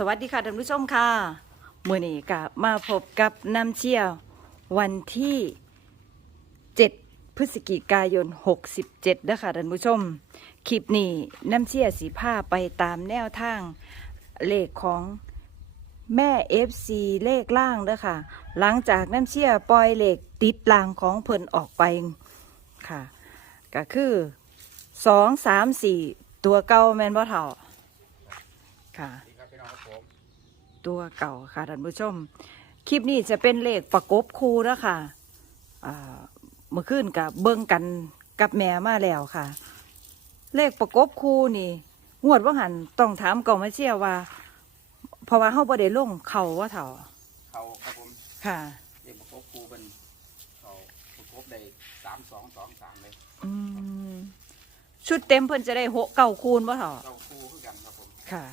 สวัสดีค่ะท่านผู้ชมค่ะมื่อนี้ก็มาพบกับน้ำเชี่ยว วันที่ 7 พฤศจิกายน 67นะคะท่านผู้ชม คลิปนี้น้ำเชี่ยสีผ้าไปตามแนวทาง เลขของแม่ FC เลขล่างเด้อค่ะ หลังจากน้ำเชี่ยปล่อยเลขติดลางของเพิ่นออกไปค่ะ ก็คือสองสามสี่ตัวเก่าแมนบ่เท่าค่ะ ตัวเก่าค่ะท่านผู้ชม คลิปนี้จะเป็นเลขประกบคู่แล้วค่ะอ่าเมื่อคืนกับเบิ้งกันกับแม่มาแล้วค่ะ เลขประกบคู่นี่งวดว่าหันต้องถามก่อนมาเชื่อว่า เพราะว่าเฮาบ่ได้ลงเข่าว่าเถ่าเขาครับผมค่ะเรียกประกบครูเป็นเขาประกบได้สามสองสองสามเลยอืมชุดเต็มเพิ่นจะได้หกเก้าคูณว่าเถ่าเราครูคือกันครับผมค่ะ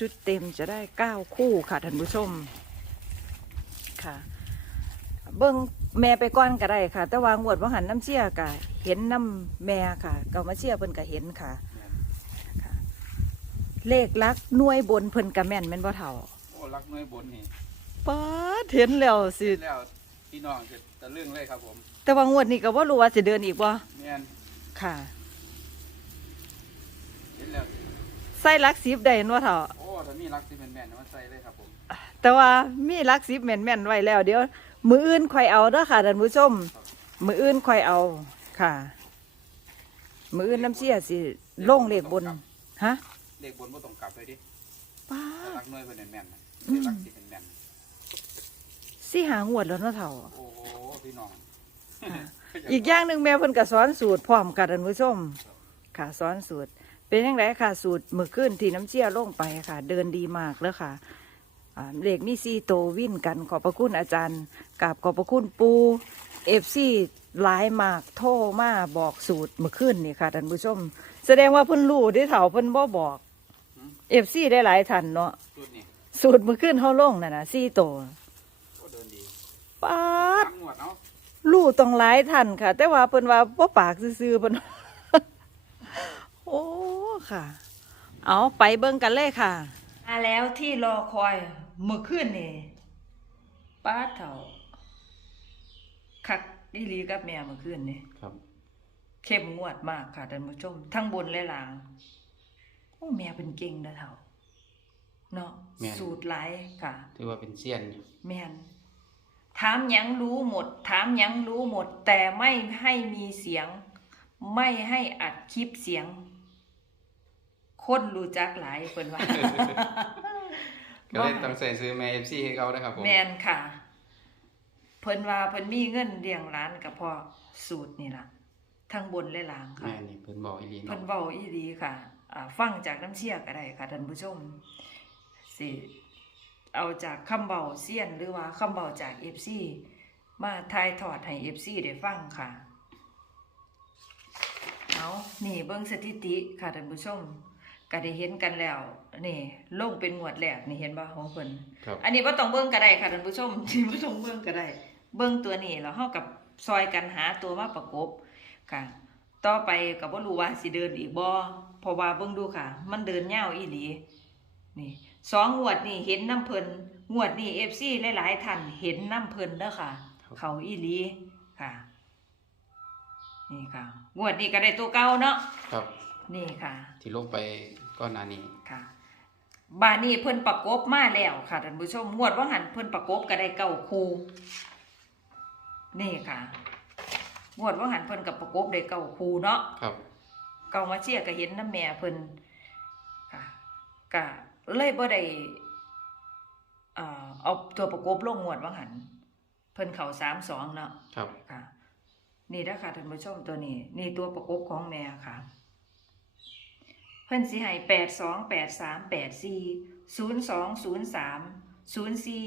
ชุดเต็มจะได้เก้าคู่ค่ะท่านผู้ชมค่ะ เบิ้งแม่ไปก้อนก็ได้ค่ะ แต่ว่างวดว่าหันน้ำเชี่ยกะเห็นน้ำแม่ค่ะเกามาเชี่ยเพิ่นก็เห็นค่ะแม่นค่ะเลขลักหน่วยบนเพิ่นกะแม่นแม่นบ่เท่าโอ้รักน้อยบนนี่ป้าดเห็นแล้วสิ แล้วพี่น้องจะตะเรื่องเลยครับผมแต่ว่างวดนี้ก็บ่รู้ว่าสิเดินอีกบ่แม่นค่ะ เห็นแล้ว ใส่ลักสิบได้เห็นว่าเท่า โอ้ ถ้ามีรักที่แม่นๆมันใส่เลยครับผมแต่ว่ามีลักสิบแม่นๆไว้แล้ว เดี๋ยว มืออื่นค่อยเอาเด้อค่ะท่านผู้ชม มืออื่นค่อยเอาค่ะ มืออื่นน้ำเชี่ยสิลงเลขบนฮะเลขบนบ่ต้องกลับเลยดิป้าถ้ารักน้อยเป็นแม่นๆนะอืมรักที่เป็นแม่นสิหางวดแล้วเนาะเท่าโอ้โหพี่น้องอีกอย่างหนึ่งแม่เพิ่นก็สอนสูตรพร้อมกันท่านผู้ชม ค่ะสอนสูตร เป็นยังไงค่ะ สูตรมือขึ้นที่น้ำเชี่ยลงไปค่ะ เดินดีมากแล้วค่ะอ่าเลขมีซีโตววิ่นกันขอบพระคุณอาจารย์กับขอบพระคุณปูเอฟซีหลายมากโทรมาบอกสูตรมือขึ้นนี่ค่ะท่านผู้ชม แสดงว่าเพิ่นรู้ที่เถาเพิ่นบ่บอกเอฟซีได้หลายท่านเนาะชุดนี่สูตรมือขึ้นเฮาลงน่ะนะซีโตวก็เดินดีป๊าดตามงวดเนาะรู้ต้องหลายท่านค่ะ แต่ว่าเพิ่นว่าบ่ปากซื่อๆเพิ่นโอ้ ค่ะ เอาไปเบิ่งกันเลยค่ะมาแล้วที่รอคอยเมื่อคืนนี่ป้าดเฒ่าคักดีหลีกับแม่เมื่อคืนนี่ครับเข้มงวดมากค่ะท่านผู้ชม ทั้งบนและล่างโอ้แม่เป็นเก่งนะเฒ่าเนาะสูตรหลายค่ะถือว่าเป็นเซียนอยู่แม่นถามหยังรู้หมด ถามหยังรู้หมด แต่ไม่ให้มีเสียง ไม่ให้อัดคลิปเสียง คนรู้จักหลายเพิ่นว่าก็เลยต้องใส่ซื้อแม่ FC ให้เขานะครับผมแมนค่ะ เพิ่นว่าเพิ่นมีเงินเลี้ยงร้านก็เพอสูตรนี่ล่ะทั้งบนและล่างค่ะแม่นี่เพิ่นบอกอีหลีเพิ่เนาะนเว้าอีหลีค่ะอ่าฟังจากน้ำเชี่ยก็ได้ค่ะท่านผู้ชมสิเอาจากคำเบาเซียนหรือว่าคำเบาจาก FC มาทายทอดให้ FC ได้ฟังค่ะเอานี่เบิ่งสถิติค่ะท่านผู้ชม ก็ได้เห็นกันแล้วนี่ลงเป็นงวดแรกนี่เห็นบ่ของเพิ่นครับ อันนี้บ่ต้องเบิ่งก็ได้ค่ะท่านผู้ชม ที่บ่ต้องเบิ่งก็ได้ เบิ่งตัวนี้แล้วเฮากับซอยกันหาตัวมาประกบค่ะ ต่อไปก็บ่รู้ว่าสิเดินอีกบ่เพราะว่าเบิ่งดูค่ะ มันเดินยาวอีหลีนี่สองงวดนี่เห็นน้ำเพิ่นงวดนี่ FC หลายๆท่านเห็นน้ำเพิ่นเด้อค่ะเขาอีหลีค่ะ นี่ค่ะงวดนี้ก็ได้ตัวเก่าเนาะ ครับ นี่ค่ะ ที่ลงไปก้อนหน้านี้ค่ะบานนี้เพิ่นประกบมาแล้วค่ะท่านผู้ชมงวดว่าหันเพิ่นประกบก็ได้เก้าคูนี่ค่ะงวดว่าหันเพิ่นกับประกบได้เก้าคูเนาะครับ เก้ามาเชียร์ก็เห็นน้ำแม่เพิ่นค่ะก็เลยบ่ได้เอ่อเอาตัวประกบลงงวดว่าหัน เพิ่นเข่าสามสองเนาะครับค่ะ นี่นะคะท่านผู้ชมตัวนี้ นี่ตัวประกบของแม่ค่ะเพิ่นสิให้แปดสองแปดสามแปดสี่ศูนย์สองศูนย์สามศูนย์สี่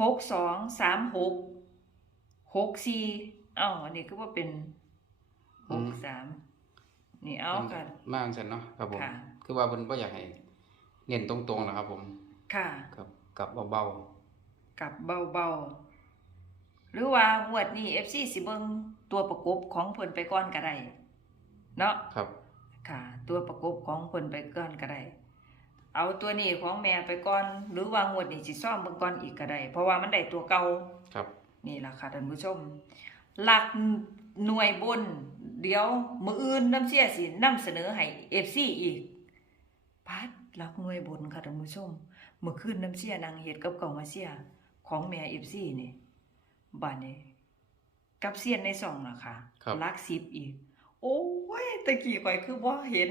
หกสองสามหกหกสี่เอ้าอันนี้ก็ว่าเป็นหกสามนี่เอาค่ะมากจังเนาะครับผมค่ะคือว่าเพิ่นบ่อยากให้เน้นตรงๆนะครับผม ค่ะกับกับเบากับเบาๆ หรือว่างวดนี้ FC สิเบิ่งตัวประกบของเพิ่นไปก่อนก็ได้เนาะๆครับ ค่ะ ตัวประกบของเพิ่นไปก่อนก็ได้เอาตัวนี้ของแม่ไปก่อน หรือว่างวดนี้สิซ่อมเบิ่งก่อนอีกก็ได้เพราะว่ามันได้ตัวเก่าครับ นี่ล่ะค่ะท่านผู้ชม หลักหน่วยบน เดี๋ยวมืออื่นน้ำเสียสินำเสนอให้ FC อีกพัดหลักหน่วยบนค่ะท่านผู้ชมเมื่อคืนน้ำเสียนางเฮ็ดกับเก่ามาเสียของแม่ FC นี่บัดนี้กับเสียนในซองล่ะค่ะครับหลัก10อีก โอ้ยตะกี้ข่อยคือบ่เห็น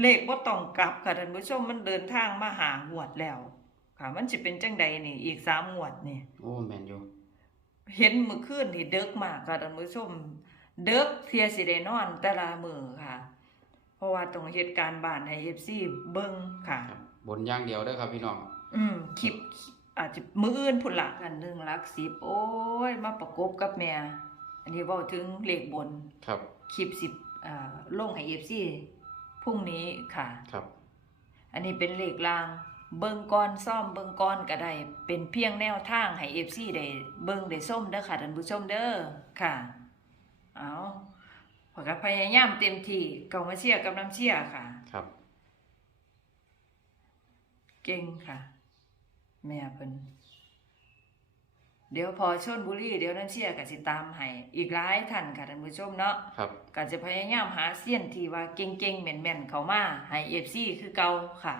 เลขบ่ต้องกลับค่ะท่านผู้ชมมันเดินทางมาหางวดแล้ว ค่ะ มันสิเป็นจังใดนี่ อีกสามงวดนี่โอ้แมนอยู่เห็นมื้อคืนที่เดึกมากค่ะท่านผู้ชม เดึกเทียสิได้นอน แต่ละมื้อค่ะ เพราะว่าต้องเฮ็ดการบ้านให้ FC เบิ่งค่ะ ครับบนอย่างเดียวเด้อครับพี่น้อง อืมคลิปอาจจะมื้ออื่นพุ่นละกันหนึ่งหลักสิบโอ้ย มาประกบกับแม่ อันนี้เว้าถึงเลขบนครับ คลิปสิบอ่าลงให้ FC พรุ่งนี้ค่ะ ครับ อันนี้เป็นเลขลาง เบิ่งก่อนซ่อมเบิ่งก่อนก็ได้ เป็นเพียงแนวทางให้ FC ได้เบิ่งได้ส้มเด้อค่ะท่านผู้ชมเด้อค่ะ เอาพอยก็พยายามเต็มที่เก่ามาเชียร์กับน้ำเชียร์ค่ะ ครับ เก่งค่ะ แม่เพิ่น เดี๋ยวพอชนบุรีเดี๋ยวน้ำเชียร์ก็สิตามให้อีกหลายท่านค่ะท่านผู้ชมเนาะครับ ก็จะพยายามหาเสี้ยนที่ว่าเก่งๆแม่นๆ เข้ามาให้ FC คือเก่าค่ะ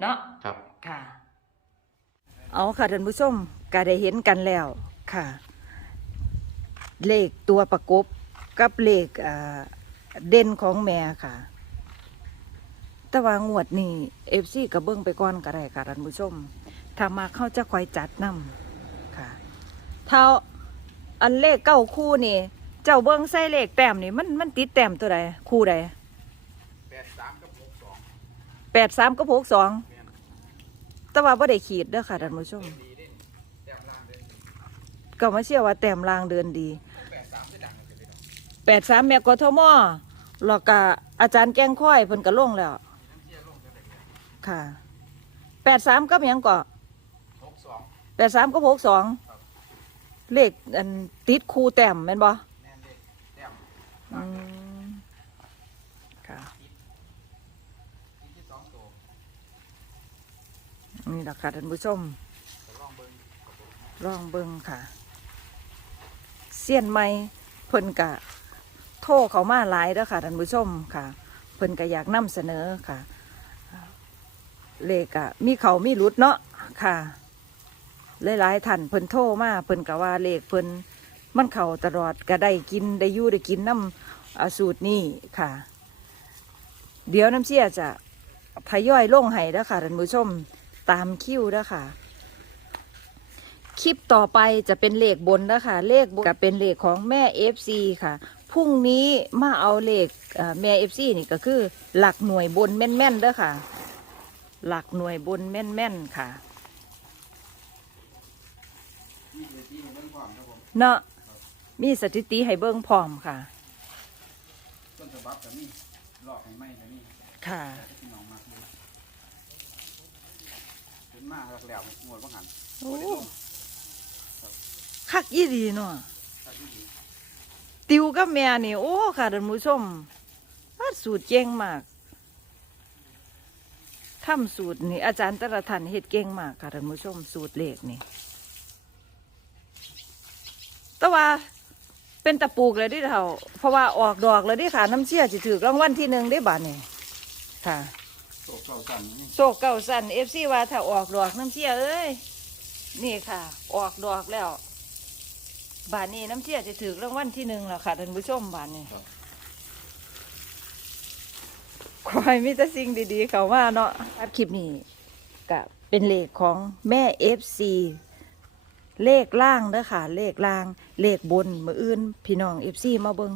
เนาะครับ ค่ะ เอาค่ะท่านผู้ชมก็ได้เห็นกันแล้วค่ะ เลขตัวประกบกับเลขอ่าเด่นของแม่ค่ะ แต่ว่างวดนี้เอฟซีกับเบิ้งไปก่อนก็ได้ค่ะท่านผู้ชมถ้ามาเข้าจะคอยจัดนำ ค่ะเท่าอันเลขเก้าคู่นี่ เจ้าเบิ้งใส่เลขแต้มนี่มันมันติดแต้มตัวใดคู่ใดแปดสามกับหกสองแปดสามกับหกสองแม่นแต่ว่าไ่ได้ขีดเด้อค่ะท่านผู้ชมดีเด่นแต้มล่างเด่นก็มาเชื่อว่าแต้มลางเดินดีแปดสามจะดังเลยพี่น้องแปดสามแมกกทมแล้วก็อาจารย์แกงค่อยเพิ่นก็ลงแล้วน้ำเชี่ยลงจะได้เลยค่ะแปดสามก็ยังก็หกสอง แปดสามก็หกสองเลขอันติดคูแต้มแม่นบ่แม่นเด็กแต้มอืมค่ะทีที่สองตัวนี่แหละค่ะท่านผู้ชมจะลองเบิ้งลองเบิ่งค่ะ เสี้ยนไม้เพิ่นกะ โทรเขามาหลายเด้อค่ะท่านผู้ชมค่ะ เพิ่นก็อยากนำเสนอค่ะ เลขอะมีเขามีหลุดเนาะค่ะ หลายๆท่านเพิ่นโทรมาเพิ่นก็ว่าเลขเพิ่นมันเข่าตลอดก็ได้กินได้อยู่ได้กินน้ำสูตรนี้ค่ะ เดี๋ยวน้ำเชี่ยจะทยอยลงให้แล้วค่ะท่านผู้ชมตามคิวแล้วค่ะ คลิปต่อไปจะเป็นเลขบนแล้วค่ะ เลขบนก็เป็นเลขของแม่ FC ค่ะพรุ่งนี้มาเอาเลขเอ่เอแม่ FC นี่ก็คือ หลักหน่วยบนแม่นๆเด้อค่ะ หลักหน่วยบนแม่นๆค่ะ นี่เดี๋ยวที่เบิ้งพร้อมครับผม เนาะมีสถิติให้เบิ่งพร้อมค่ะ ต้นฉบับกับนี่ลอกให้ไหมกับนี่ค่ะพี่น้องมากเลยเป็นมากหลักแหลวงวดบ้างหันโอ้คักยี่ดีเนาะถ้าที่ดีติวกับแม่นี่โอ้ค่ะท่านผู้ชมว่าสูตรเก่งมากทำสูตรนี่อาจารย์แต่ละท่านเฮ็ดเก่งมากค่ะท่านผู้ชมสูตรเลขนี่ แต่ว่าเป็นตะปลูกเลยที่เท่าเพราะว่าออกดอกเลยที่ค่ะ น้ำเชี่ยจะถือรางวัลที่หนึ่งได้บาทนี่ค่ะโตเก่าสั่นนี่โศกเก่าสันเอฟซีว่าถ้าออกดอกน้ำเชี่ยเอ้ยนี่ค่ะ ออกดอกแล้ว บานนี้น้ำเชี่ยจะถือรางวัลที่หนึ่งแล้วค่ะท่านผู้ชมบานนี้คอยมีแต่สิ่งดีๆ เขาว่าเนาะครับคลิปนี้ก็เป็นเลขของแม่เอฟซี เลขล่างเด้อค่ะ เลขล่าง เลขบนมืออื่น พี่น้องเอฟซีมาเบิง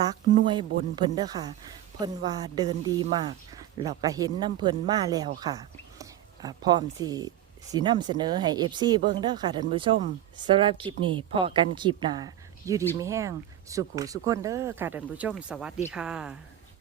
ลักหน่วยบนเพิ่นเด้อค่ะ เพิ่นว่าเดินดีมาก เราก็เห็นน้ำเพิ่นมาแล้วค่ะพร้อมสิสีนำเสนอให้เอฟซีเบิงเด้อค่ะท่านผู้ชมสำหรับคลิปนี้พอกันคลิปหนาอยู่ดีไม่แห้งสุขุสุขคนเด้อค่ะท่านผู้ชม สวัสดีค่ะ